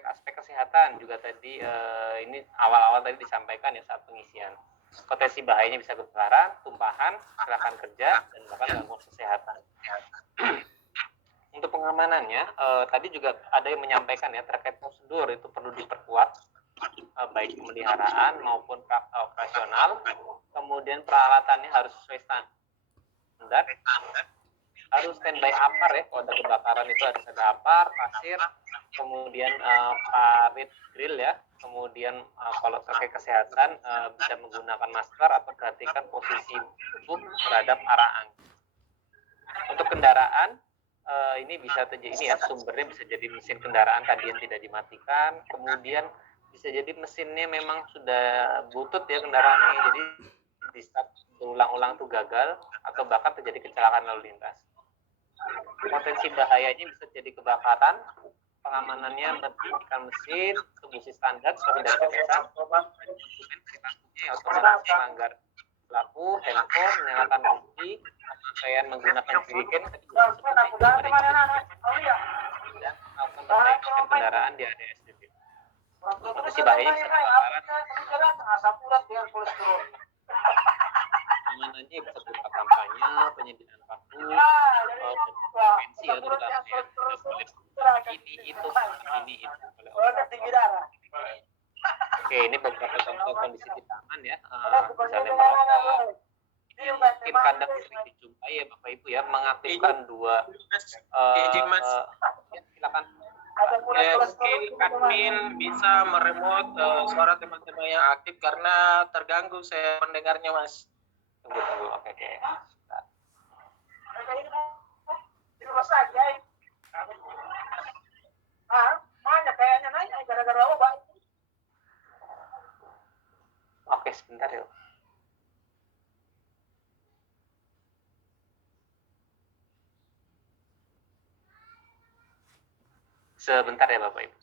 terkait aspek kesehatan juga tadi ini awal-awal tadi disampaikan ya saat pengisian. Potensi bahayanya bisa kebakaran, tumpahan, kecelakaan kerja, dan bahkan gangguan kesehatan. Untuk pengamanannya, tadi juga ada yang menyampaikan ya terkait prosedur itu perlu diperkuat, baik pemeliharaan maupun operasional. Kemudian peralatannya harus sesuai standar. Harus standby apar ya, kalau ada kebakaran itu harus ada apar, pasir, kemudian parit grill ya, kemudian kalau terkait kesehatan bisa menggunakan masker atau perhatikan posisi tubuh terhadap arah angin. Untuk kendaraan ini bisa terjadi ini ya, sumbernya bisa jadi mesin kendaraan tadi yang tidak dimatikan, kemudian bisa jadi mesinnya memang sudah butut ya kendaraannya, jadi di start berulang-ulang tuh gagal atau bahkan terjadi kecelakaan lalu lintas. Potensi bahayanya bisa jadi kebakaran, pengamanannya mematikan mesin, fungsi standar seperti dari kepesan, dokumen perilakunya otomatis melanggar pelaku, handphone, menyalakan kunci, pemakaian menggunakan jerigen, dan melakukan perbaikan kendaraan di area SDP. Potensi bahayanya bisa kebakaran, pengamanannya bisa berupa kampanye, penyediaan waktu, prevensi ya terutama ya, tidak boleh ini itu oleh operator. Oke, ini beberapa contoh kondisi tidak aman ya, misalnya merokok. Ini mungkin kadang sering dijumpai ya Bapak Ibu ya, mengaktifkan dua silakan. Mungkin admin bisa meremot suara teman-teman yang aktif karena terganggu saya mendengarnya Mas. Tunggu. Oke. Oke, sebentar ya. Sebentar ya Bapak Ibu.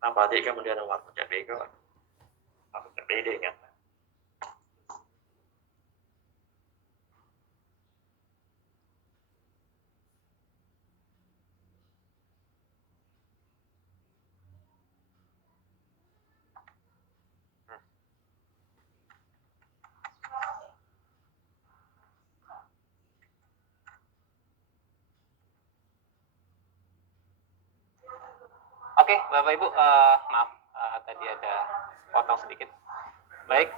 Apa tadi kemudian waktu CPK waktu CPD kan. Oke, Bapak Ibu, maaf tadi ada potong sedikit. Baik,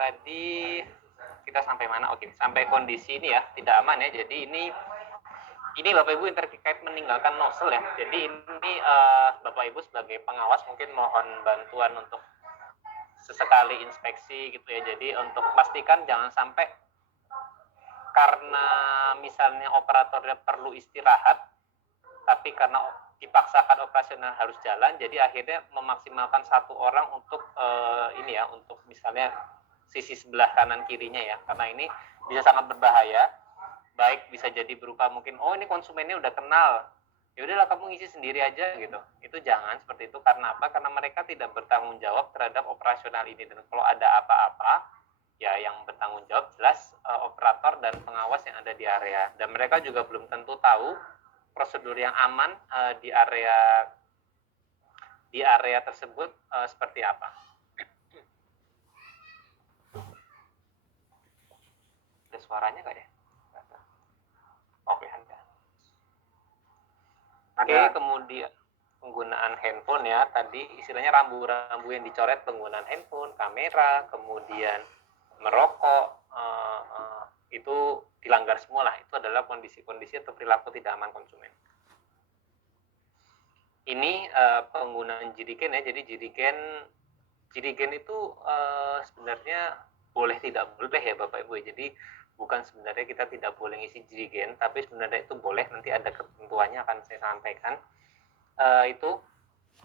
tadi kita sampai mana? Oke, sampai kondisi ini ya tidak aman ya. Jadi ini Bapak Ibu yang terkait meninggalkan nozzle ya. Jadi ini Bapak Ibu sebagai pengawas mungkin mohon bantuan untuk sesekali inspeksi gitu ya. Jadi untuk pastikan jangan sampai karena misalnya operatornya perlu istirahat, tapi karena dipaksakan operasional harus jalan, jadi akhirnya memaksimalkan satu orang untuk ini ya, untuk misalnya sisi sebelah kanan kirinya ya, karena ini bisa sangat berbahaya. Baik bisa jadi berupa mungkin ini konsumennya udah kenal, ya udahlah kamu ngisi sendiri aja gitu. Itu jangan seperti itu. Karena apa? Karena mereka tidak bertanggung jawab terhadap operasional ini, dan kalau ada apa-apa ya yang bertanggung jawab jelas operator dan pengawas yang ada di area, dan mereka juga belum tentu tahu prosedur yang aman di area tersebut seperti apa. Ada suaranya nggak ya? Oke, ada. Oke, kemudian penggunaan handphone ya, tadi istilahnya rambu-rambu yang dicoret penggunaan handphone, kamera, kemudian merokok, itu dilanggar semua lah. Itu adalah kondisi-kondisi atau perilaku tidak aman konsumen. Ini penggunaan jirigen ya, jadi jirigen itu sebenarnya boleh tidak boleh ya Bapak Ibu. Jadi bukan sebenarnya kita tidak boleh ngisi jirigen, tapi sebenarnya itu boleh, nanti ada ketentuannya akan saya sampaikan. Itu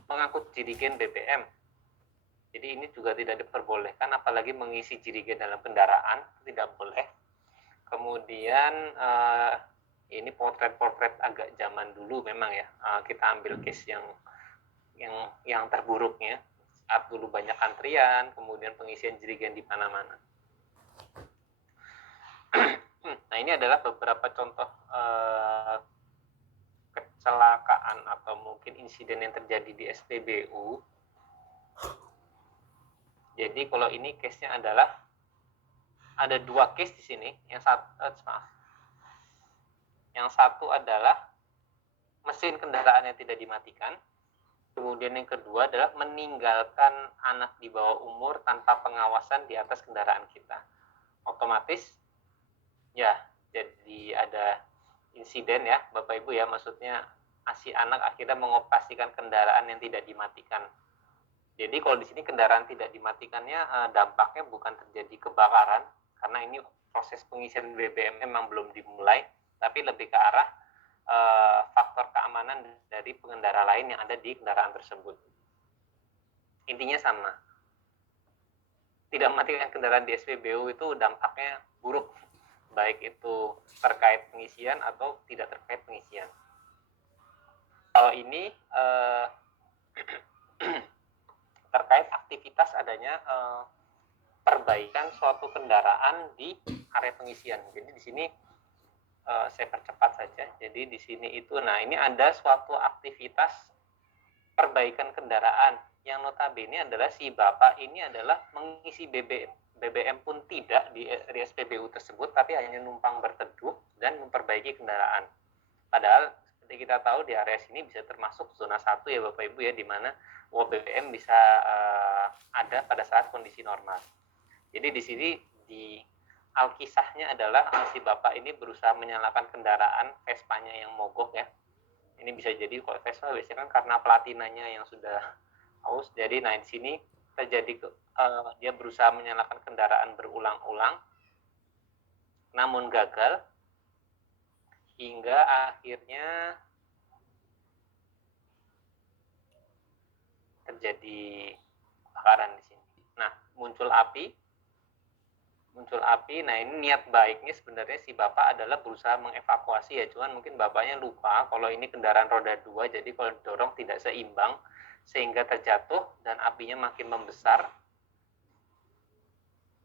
mengangkut jirigen BBM. Jadi ini juga tidak diperbolehkan, apalagi mengisi jirigen dalam kendaraan, tidak boleh. Kemudian ini potret-potret agak zaman dulu memang ya. Kita ambil case yang terburuknya saat dulu banyak antrian, kemudian pengisian jirigen di mana-mana. Nah, ini adalah beberapa contoh kecelakaan atau mungkin insiden yang terjadi di SPBU. Jadi kalau ini case-nya adalah ada dua case di sini. Yang satu adalah mesin kendaraan yang tidak dimatikan. Kemudian yang kedua adalah meninggalkan anak di bawah umur tanpa pengawasan di atas kendaraan kita. Otomatis ya jadi ada insiden ya Bapak Ibu ya, maksudnya si anak akhirnya mengoperasikan kendaraan yang tidak dimatikan. Jadi kalau di sini kendaraan tidak dimatikannya dampaknya bukan terjadi kebakaran, karena ini proses pengisian BBM memang belum dimulai, tapi lebih ke arah faktor keamanan dari pengendara lain yang ada di kendaraan tersebut. Intinya sama. Tidak mematikan kendaraan di SPBU itu dampaknya buruk, baik itu terkait pengisian atau tidak terkait pengisian. Kalau ini terkait aktivitas adanya perbaikan suatu kendaraan di area pengisian. Jadi di sini saya percepat saja. Jadi di sini itu, nah ini ada suatu aktivitas perbaikan kendaraan yang notabene adalah si bapak ini adalah mengisi BBM pun tidak di SPBU tersebut, tapi hanya numpang berteduh dan memperbaiki kendaraan. Padahal seperti kita tahu di area sini bisa termasuk zona 1 ya Bapak Ibu ya, di mana BBM bisa ada pada saat kondisi normal. Jadi di sini di alkisahnya adalah si bapak ini berusaha menyalakan kendaraan Vespanya yang mogok ya. Ini bisa jadi kalau Vespa biasanya kan karena platinanya yang sudah aus. Jadi nah di sini terjadi dia berusaha menyalakan kendaraan berulang-ulang, namun gagal hingga akhirnya terjadi kebakaran di sini. Nah, muncul api. Nah ini niat baiknya sebenarnya si bapak adalah berusaha mengevakuasi ya, cuman mungkin bapaknya lupa kalau ini kendaraan roda 2, jadi kalau didorong tidak seimbang sehingga terjatuh dan apinya makin membesar.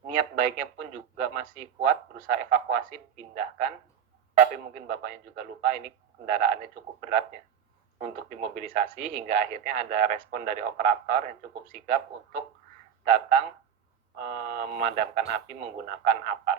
Niat baiknya pun juga masih kuat, berusaha evakuasi, dipindahkan, tapi mungkin bapaknya juga lupa ini kendaraannya cukup beratnya untuk dimobilisasi, hingga akhirnya ada respon dari operator yang cukup sigap untuk datang memadamkan api menggunakan apar.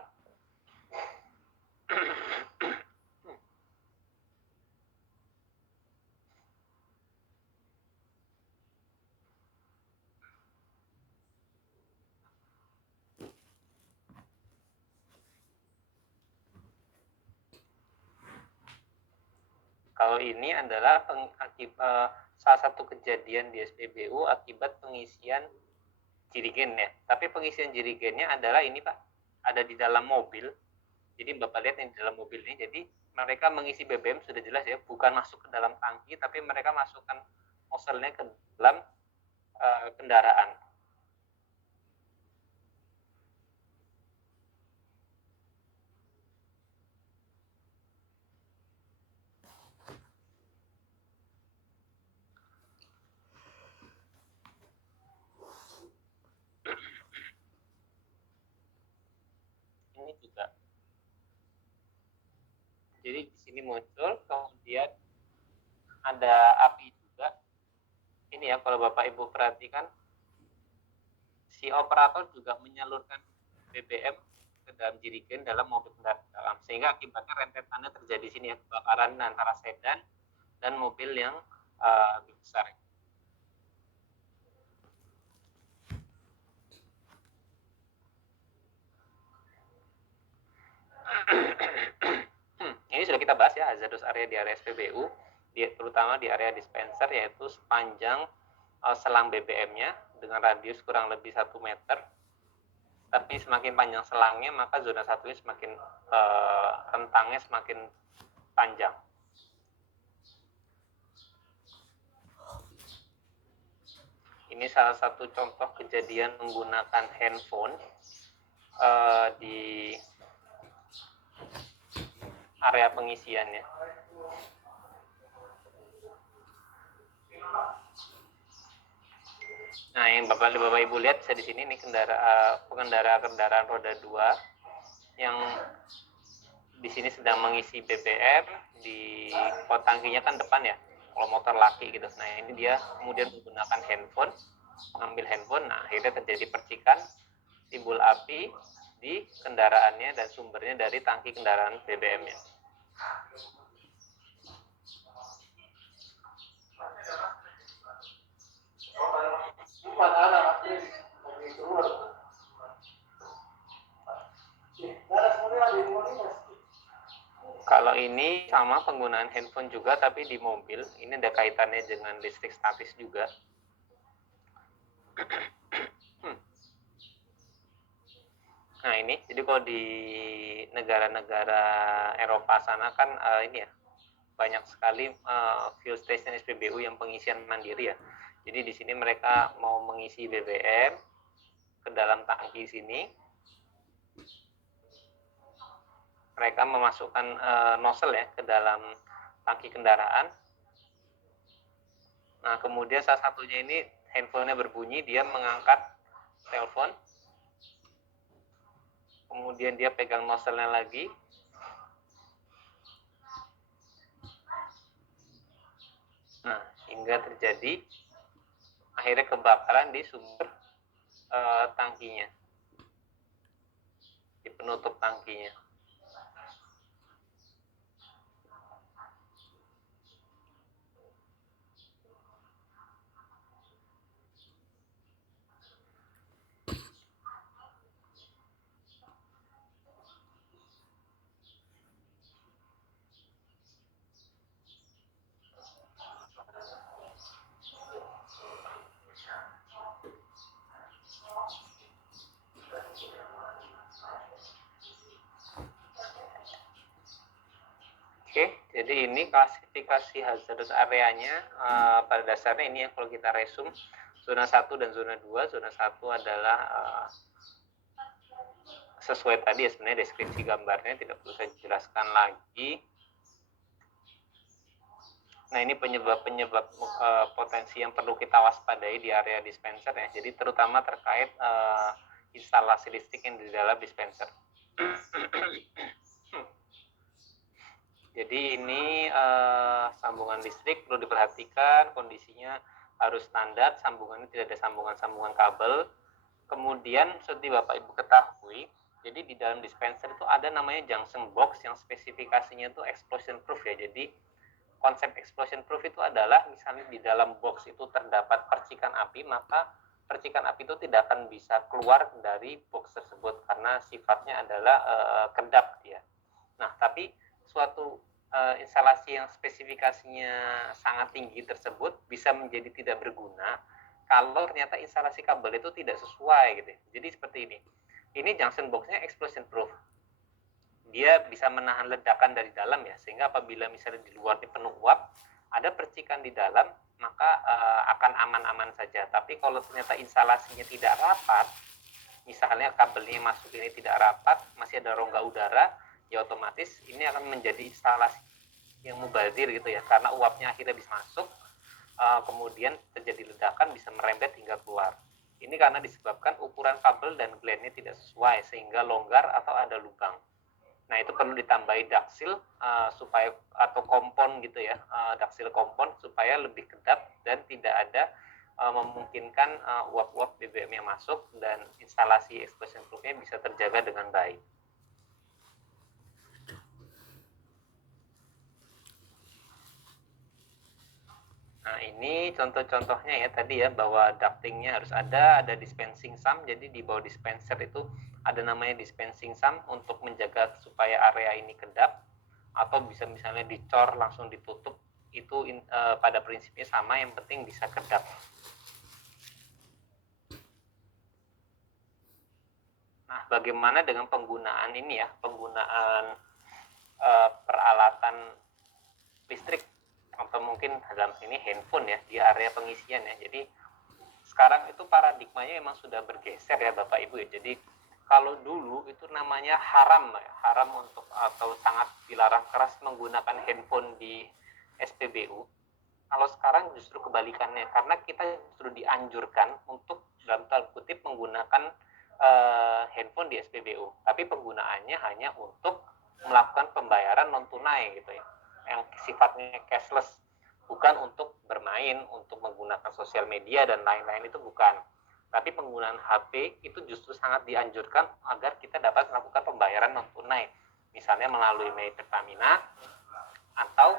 Kalau ini adalah salah satu kejadian di SPBU akibat pengisian jirigen ya. Tapi pengisian jirigennya adalah ini Pak, ada di dalam mobil. Jadi Bapak lihat yang di dalam mobil ini, jadi mereka mengisi BBM sudah jelas ya, bukan masuk ke dalam tangki, tapi mereka masukkan nozzle-nya ke dalam kendaraan. Ini juga. Jadi di sini muncul, kemudian ada api juga. Ini ya kalau Bapak Ibu perhatikan, si operator juga menyalurkan BBM ke dalam jirigen dalam mobil kendaraan dalam, sehingga akibatnya rentetannya terjadi sini ya, kebakaran antara sedan dan mobil yang lebih besar. Ini sudah kita bahas ya, hazardous area di area SPBU, terutama di area dispenser, yaitu sepanjang selang BBM-nya dengan radius kurang lebih 1 meter. Tapi semakin panjang selangnya, maka zona 1-nya semakin rentangnya semakin panjang. Ini salah satu contoh kejadian menggunakan handphone di area pengisiannya. Nah, yang Bapak Ibu lihat bisa di sini nih pengendara kendaraan roda 2 yang di sini sedang mengisi BBM di pot tangkinya kan depan ya, kalau motor laki gitu. Nah, ini dia kemudian menggunakan handphone, mengambil handphone. Nah, akhirnya terjadi percikan, timbul api di kendaraannya dan sumbernya dari tangki kendaraan BBM-nya. Kalau ini sama penggunaan handphone juga, tapi di mobil. Ini ada kaitannya dengan listrik statis juga. Nah ini, jadi kalau di negara-negara Eropa sana kan ini ya, banyak sekali fuel station SPBU yang pengisian mandiri ya. Jadi di sini mereka mau mengisi BBM ke dalam tangki sini, mereka memasukkan nozzle ya ke dalam tangki kendaraan. Nah kemudian salah satunya ini handphonenya berbunyi, dia mengangkat telepon, kemudian dia pegang nozzle-nya lagi. Nah hingga terjadi akhirnya kebakaran di sumber tangkinya, di penutup tangkinya. Oke, jadi ini klasifikasi hazardous areanya pada dasarnya ini ya, kalau kita resume zona 1 dan zona 2. Zona 1 adalah sesuai tadi ya, sebenarnya deskripsi gambarnya tidak perlu saya jelaskan lagi. Nah ini penyebab potensi yang perlu kita waspadai di area dispenser ya, jadi terutama terkait instalasi listrik yang di dalam dispenser. Jadi ini sambungan listrik perlu diperhatikan, kondisinya harus standar, sambungannya tidak ada sambungan-sambungan kabel. Kemudian seperti Bapak Ibu ketahui, jadi di dalam dispenser itu ada namanya junction box yang spesifikasinya itu explosion proof ya. Jadi konsep explosion proof itu adalah misalnya di dalam box itu terdapat percikan api, maka percikan api itu tidak akan bisa keluar dari box tersebut karena sifatnya adalah kedap dia. Nah, tapi suatu instalasi yang spesifikasinya sangat tinggi tersebut bisa menjadi tidak berguna kalau ternyata instalasi kabel itu tidak sesuai gitu. Jadi seperti ini. Ini junction box-nya explosion proof. Dia bisa menahan ledakan dari dalam ya, sehingga apabila misalnya di luar ini penuh uap, ada percikan di dalam, maka akan aman-aman saja. Tapi kalau ternyata instalasinya tidak rapat, misalnya kabelnya masuk ini tidak rapat, masih ada rongga udara, ya otomatis ini akan menjadi instalasi yang mubazir gitu ya, karena uapnya akhirnya bisa masuk, kemudian terjadi ledakan bisa merembet hingga keluar. Ini karena disebabkan ukuran kabel dan glandnya tidak sesuai sehingga longgar atau ada lubang. Nah itu perlu ditambahi daksil supaya atau kompon gitu ya, daksil kompon supaya lebih kedap dan tidak ada memungkinkan uap-uap BBM yang masuk dan instalasi explosion proofnya bisa terjaga dengan baik. Nah, ini contoh-contohnya ya tadi ya, bahwa ductingnya harus ada dispensing sump. Jadi di bawah dispenser itu ada namanya dispensing sump untuk menjaga supaya area ini kedap, atau bisa misalnya dicor langsung ditutup. Itu pada prinsipnya sama, yang penting bisa kedap. Nah, bagaimana dengan penggunaan ini ya, penggunaan peralatan listrik, atau mungkin dalam ini handphone ya, di area pengisian ya. Jadi sekarang itu paradigmanya memang sudah bergeser ya Bapak Ibu ya. Jadi kalau dulu itu namanya haram ya, haram untuk atau sangat dilarang keras menggunakan handphone di SPBU. Kalau sekarang justru kebalikannya, karena kita justru dianjurkan untuk dalam tanda kutip menggunakan handphone di SPBU, tapi penggunaannya hanya untuk melakukan pembayaran non tunai gitu ya, yang sifatnya cashless, bukan untuk bermain, untuk menggunakan sosial media dan lain-lain, itu bukan. Tapi penggunaan HP itu justru sangat dianjurkan agar kita dapat melakukan pembayaran non tunai, misalnya melalui Mei Pertamina atau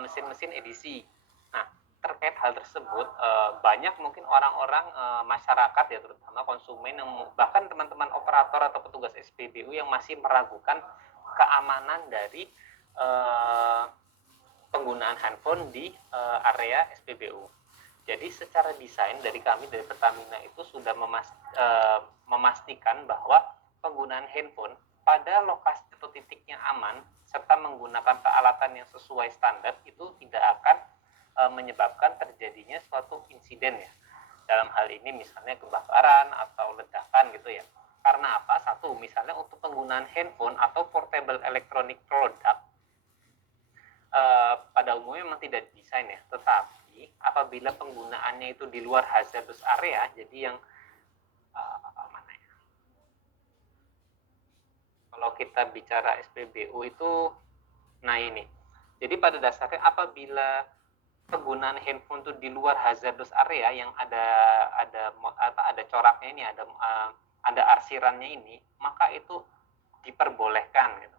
mesin-mesin edisi. Nah, terkait hal tersebut, banyak mungkin orang-orang masyarakat ya, terutama konsumen, yang bahkan teman-teman operator atau petugas SPBU yang masih meragukan keamanan dari penggunaan handphone di area SPBU. Jadi secara desain dari kami, dari Pertamina itu sudah memastikan bahwa penggunaan handphone pada lokasi atau titiknya aman serta menggunakan peralatan yang sesuai standar itu tidak akan menyebabkan terjadinya suatu insiden ya. Dalam hal ini misalnya kebakaran atau ledakan gitu ya. Karena apa? Satu, misalnya untuk penggunaan handphone atau portable electronic product pada umumnya memang tidak didesain ya. Tetapi apabila penggunaannya itu di luar hazardous area, jadi yang mana ya? Kalau kita bicara SPBU itu, nah ini. Jadi pada dasarnya apabila penggunaan handphone itu di luar hazardous area yang ada coraknya ini, ada arsirannya ini, maka itu diperbolehkan gitu.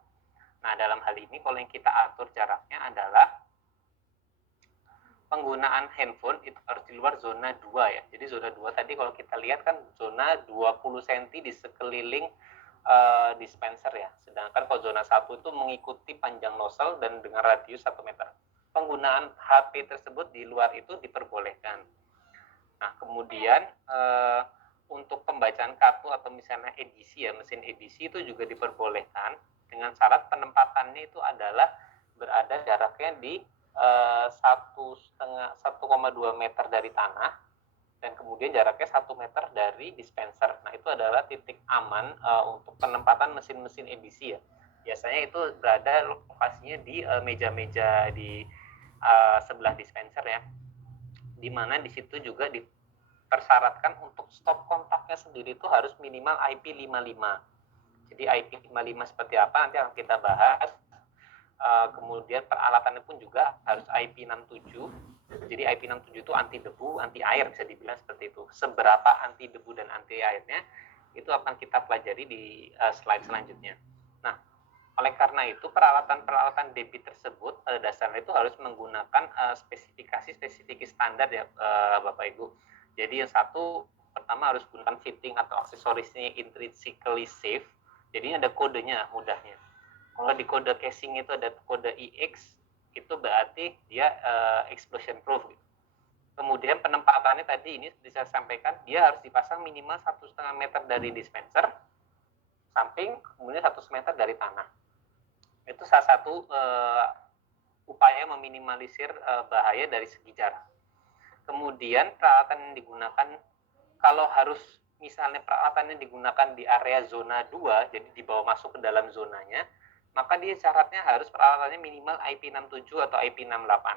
Nah, dalam hal ini kalau yang kita atur jaraknya adalah penggunaan handphone itu harus di luar zona 2 ya. Jadi zona 2 tadi kalau kita lihat kan zona 20 cm di sekeliling dispenser ya. Sedangkan kalau zona 1 itu mengikuti panjang nozzle dan dengan radius 1 meter. Penggunaan HP tersebut di luar itu diperbolehkan. Nah, kemudian untuk pembacaan kartu atau misalnya edisi ya, mesin edisi itu juga diperbolehkan dengan syarat penempatannya itu adalah berada jaraknya di 1,2 meter dari tanah dan kemudian jaraknya 1 meter dari dispenser. Nah, itu adalah titik aman untuk penempatan mesin-mesin edisi ya. Biasanya itu berada lokasinya di meja-meja di sebelah dispenser ya, dimana di situ juga dipersyaratkan untuk stop kontaknya sendiri itu harus minimal IP55. Jadi IP55 seperti apa nanti akan kita bahas. Kemudian peralatannya pun juga harus IP67. Jadi IP67 itu anti debu, anti air, bisa dibilang seperti itu. Seberapa anti debu dan anti airnya itu akan kita pelajari di slide selanjutnya. Nah, oleh karena itu peralatan-peralatan debit tersebut pada dasarnya itu harus menggunakan spesifikasi standar ya Bapak Ibu. Jadi yang satu, pertama harus gunakan fitting atau aksesorisnya intrinsically safe. Jadi ada kodenya mudahnya. Kalau di kode casing itu ada kode EX, itu berarti dia explosion proof. Gitu. Kemudian penempatannya tadi ini bisa sampaikan, dia harus dipasang minimal 1,5 meter dari dispenser, samping, kemudian 1 meter dari tanah. Itu salah satu upaya meminimalisir bahaya dari segi jarak. Kemudian peralatan yang digunakan, kalau harus misalnya peralatan yang digunakan di area zona 2, jadi dibawa masuk ke dalam zonanya, maka dia syaratnya harus peralatannya minimal IP67 atau IP68.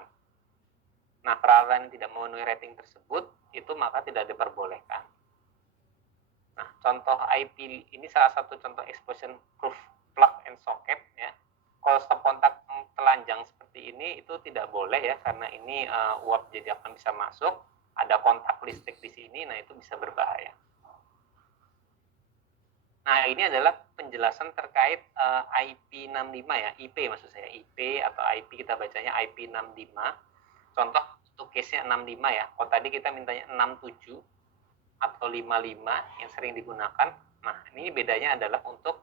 Nah, peralatan yang tidak memenuhi rating tersebut, itu maka tidak diperbolehkan. Nah, contoh IP ini salah satu contoh explosion proof plug and socket ya. Kalau stop kontak telanjang seperti ini itu tidak boleh ya, karena ini uap jadi akan bisa masuk, ada kontak listrik di sini, nah itu bisa berbahaya. Nah, ini adalah penjelasan terkait IP65 ya, IP maksud saya, IP atau IP kita bacanya IP65. Contoh untuk case-nya 65 ya. Kalau tadi kita mintanya 67 atau 55 yang sering digunakan. Nah, ini bedanya adalah untuk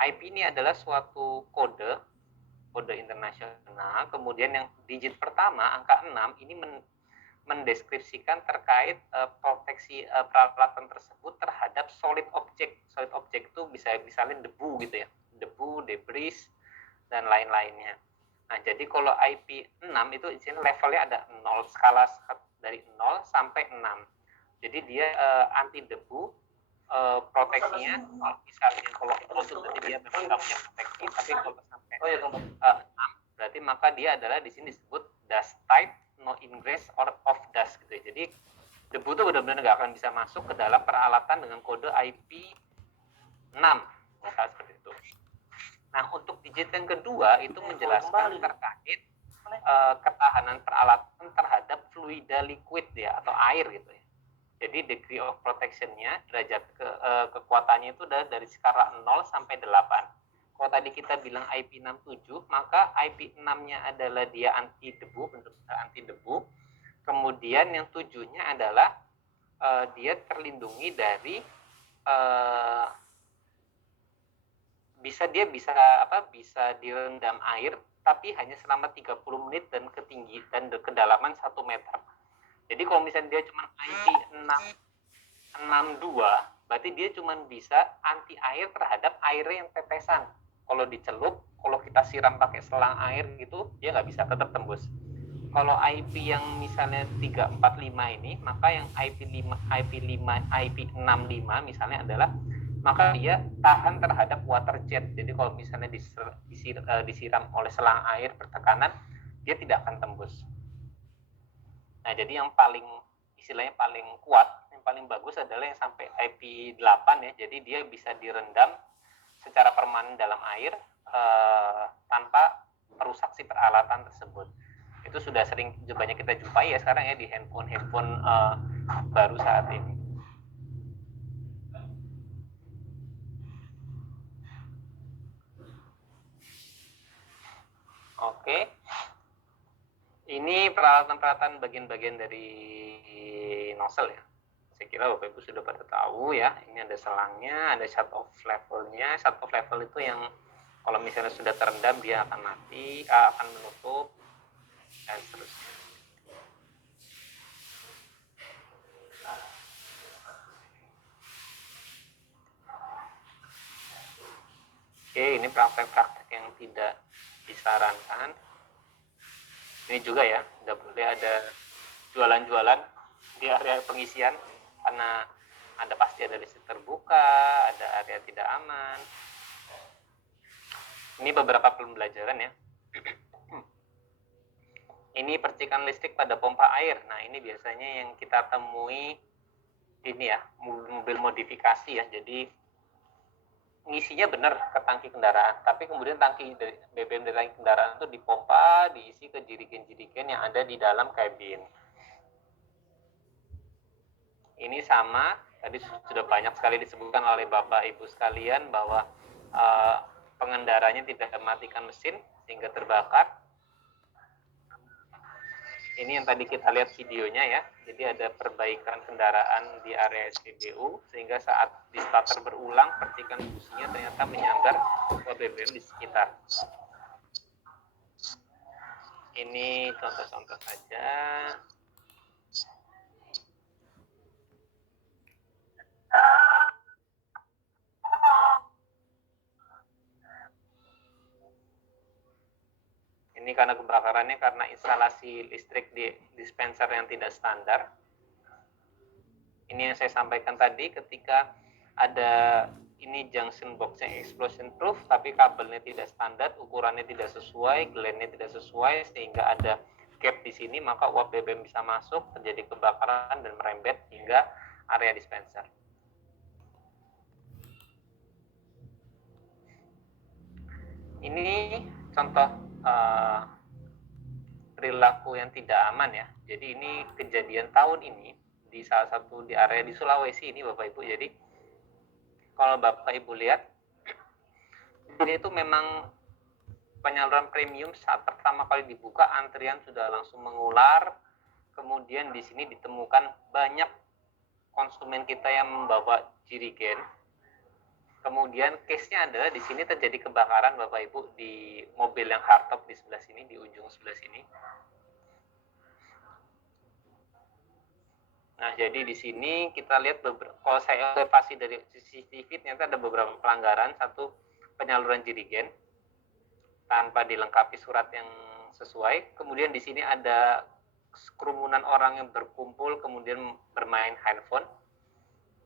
IP ini adalah suatu kode internasional, kemudian yang digit pertama angka 6 ini mendeskripsikan terkait proteksi peralatan tersebut terhadap solid object. Solid object itu bisa misalnya debu gitu ya, debu, debris, dan lain-lainnya. Nah, jadi kalau IP 6 itu isinya levelnya ada 0, skala dari 0 sampai 6. Jadi dia anti debu, proteksinya misalnya kalau itu berarti dia memang nggak punya proteksi, tapi kalau sampai 6 berarti maka dia adalah di sini disebut dust type, no ingress or of dust gitu ya. Jadi debu itu benar-benar nggak akan bisa masuk ke dalam peralatan dengan kode IP 6 misalnya seperti itu. Nah, untuk digit yang kedua itu menjelaskan terkait ketahanan peralatan terhadap fluida liquid ya atau air gitu ya. Jadi degree of protection-nya, derajat kekuatannya itu dari skala 0 sampai 8. Kalau tadi kita bilang IP67, maka IP6-nya adalah dia anti debu, bentuk anti debu. Kemudian yang 7-nya adalah dia terlindungi dari bisa direndam air, tapi hanya selama 30 menit dan ketinggian dan kedalaman 1 meter. Jadi kalau misalnya dia cuma IP62, berarti dia cuma bisa anti air terhadap air yang tetesan. Kalau dicelup, kalau kita siram pakai selang air gitu, dia nggak bisa, tetap tembus. Kalau IP yang misalnya 345 ini, maka yang IP65 misalnya adalah, maka dia tahan terhadap water jet. Jadi kalau misalnya disiram oleh selang air bertekanan, dia tidak akan tembus. Nah, jadi yang paling istilahnya paling kuat, yang paling bagus adalah yang sampai IP8 ya. Jadi dia bisa direndam secara permanen dalam air tanpa merusak si peralatan tersebut. Itu sudah sering banyak kita jumpai ya sekarang ya di handphone baru saat ini. Oke. Ini peralatan-peralatan bagian-bagian dari nozzle ya. Saya kira Bapak Ibu sudah pada tahu ya. Ini ada selangnya, ada shut off levelnya. Shut off level itu yang kalau misalnya sudah terendam dia akan mati, akan menutup dan seterusnya. Oke, ini praktek-praktek yang tidak disarankan. Ini juga ya, tidak boleh ada jualan-jualan di area pengisian karena pasti ada listrik terbuka, ada area tidak aman. Ini beberapa pembelajaran ya. Ini percikan listrik pada pompa air. Nah, ini biasanya yang kita temui ini ya, mobil modifikasi ya. Jadi ngisinya benar ke tangki kendaraan, tapi kemudian tangki BBM dari tangki kendaraan itu dipompa, diisi ke jirigen-jirigen yang ada di dalam kabin. Ini sama, tadi sudah banyak sekali disebutkan oleh Bapak Ibu sekalian bahwa pengendaranya tidak mematikan mesin sehingga terbakar. Ini yang tadi kita lihat videonya ya, jadi ada perbaikan kendaraan di area SPBU sehingga saat di starter berulang percikan businya ternyata menyambar ke BBM di sekitar. Ini contoh-contoh saja. Ini karena kebakarannya karena instalasi listrik di dispenser yang tidak standar. Ini yang saya sampaikan tadi ketika ada ini junction box yang explosion proof tapi kabelnya tidak standar, ukurannya tidak sesuai, glandnya tidak sesuai sehingga ada gap di sini, maka uap BBM bisa masuk, terjadi kebakaran dan merembet hingga area dispenser. Ini contoh perilaku yang tidak aman ya. Jadi ini kejadian tahun ini di salah satu di area di Sulawesi ini Bapak Ibu. Jadi kalau Bapak Ibu lihat ini itu memang penyaluran premium saat pertama kali dibuka antrian sudah langsung mengular, kemudian di sini ditemukan banyak konsumen kita yang membawa jirigen. Kemudian case-nya adalah di sini terjadi kebakaran Bapak Ibu di mobil yang hardtop di sebelah sini, di ujung sebelah sini. Nah, jadi di sini kita lihat kalau saya observasi dari CCTV ternyata ada beberapa pelanggaran. Satu, penyaluran jirigen tanpa dilengkapi surat yang sesuai. Kemudian di sini ada kerumunan orang yang berkumpul kemudian bermain handphone.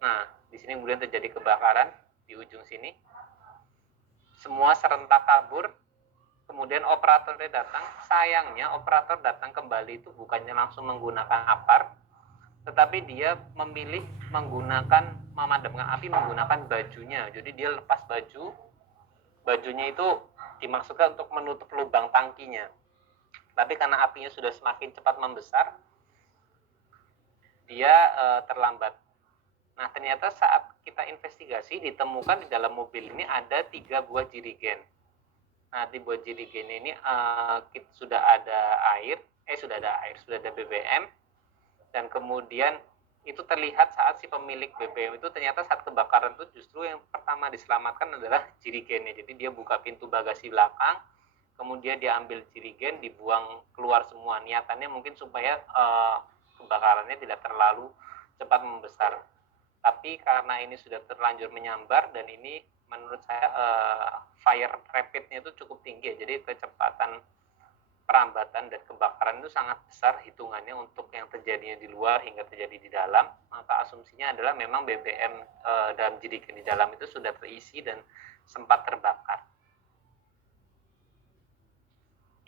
Nah, di sini kemudian terjadi kebakaran di ujung sini. Semua serentak kabur. Kemudian operatornya datang. Sayangnya operator datang kembali itu bukannya langsung menggunakan apar, tetapi dia memilih menggunakan memadamkan api menggunakan bajunya. Jadi dia lepas baju. Bajunya itu dimaksudkan untuk menutup lubang tangkinya. Tapi karena apinya sudah semakin cepat membesar, dia terlambat. Nah, ternyata saat kita investigasi ditemukan di dalam mobil ini ada 3 buah jirigen. Nah, di buah jirigen ini sudah ada BBM, dan kemudian itu terlihat saat si pemilik BBM itu ternyata saat kebakaran itu justru yang pertama diselamatkan adalah jirigennya. Jadi dia buka pintu bagasi belakang, kemudian dia ambil jirigen, dibuang keluar semua. Niatannya mungkin supaya kebakarannya tidak terlalu cepat membesar. Tapi karena ini sudah terlanjur menyambar dan ini menurut saya fire rapidnya itu cukup tinggi, jadi kecepatan perambatan dan kebakaran itu sangat besar hitungannya untuk yang terjadinya di luar hingga terjadi di dalam. Maka asumsinya adalah memang BBM dalam jirigen di dalam itu sudah terisi dan sempat terbakar.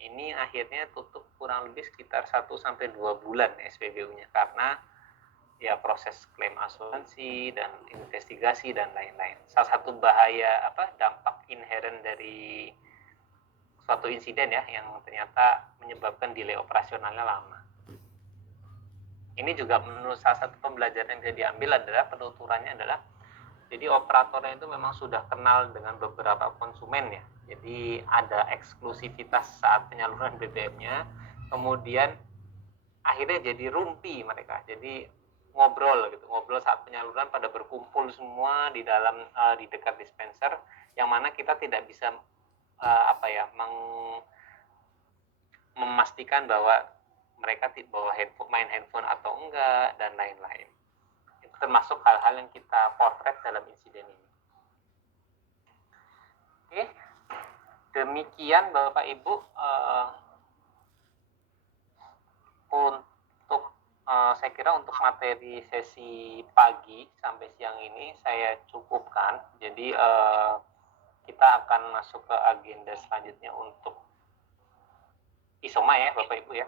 Ini akhirnya tutup kurang lebih sekitar 1-2 bulan SPBU-nya karena ya proses klaim asuransi dan investigasi dan lain-lain. Salah satu bahaya dampak inheren dari suatu insiden ya yang ternyata menyebabkan delay operasionalnya lama. Ini juga menurut salah satu pembelajaran yang bisa diambil adalah penuturannya adalah jadi operatornya itu memang sudah kenal dengan beberapa konsumen ya. Jadi ada eksklusivitas saat penyaluran BBM-nya. Kemudian akhirnya jadi rumpi mereka. Jadi ngobrol saat penyaluran pada berkumpul semua di dalam di dekat dispenser yang mana kita tidak bisa memastikan bahwa mereka bawa main handphone atau enggak dan lain-lain. Itu termasuk hal-hal yang kita potret dalam insiden ini. Oke, demikian Bapak Ibu untuk saya kira untuk materi sesi pagi sampai siang ini saya cukupkan. Jadi kita akan masuk ke agenda selanjutnya untuk ISOMA ya Bapak Ibu ya.